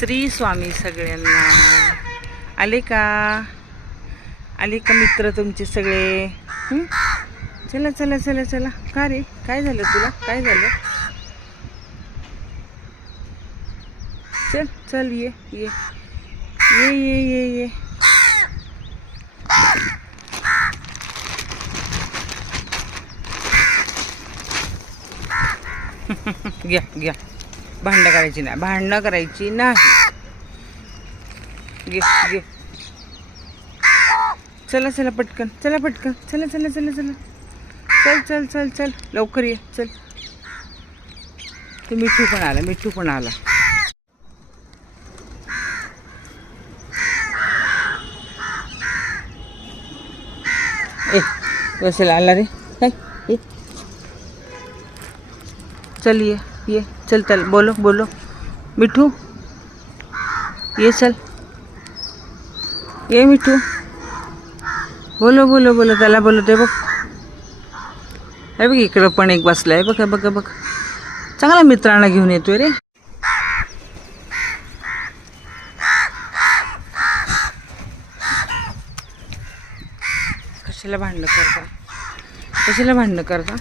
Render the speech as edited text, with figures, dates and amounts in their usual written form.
श्री स्वामी सगळ्यांना. आले का मित्र तुमचे सगळे? चला चला चला चला. का रे, काय झालं तुला? काय झालं? चल चल, ये ये ये ये ये ये. घ्या घ्या, भांडणं करायची नाही, भांडणं करायची नाही. घे घे. चला चला पटकन, चला पटकन, चला चला चला चला. चल चल चल चल, लवकर ये चल. ते मिठू पण आला, मिठू पण आला. ए वसला आला रे. काय ये, चल ये ये, चल चल. बोलो बोलो मिठू, ये चल, ये मिठू. बोलो बोलो बोलो, त्याला बोलो. ते बघ, हे बघ इकडं पण एक बसलाय. बघ बघ बघ, चांगला मित्रांना घेऊन येतोय रे. कशाला भांडणं करता, कशाला भांडणं करता?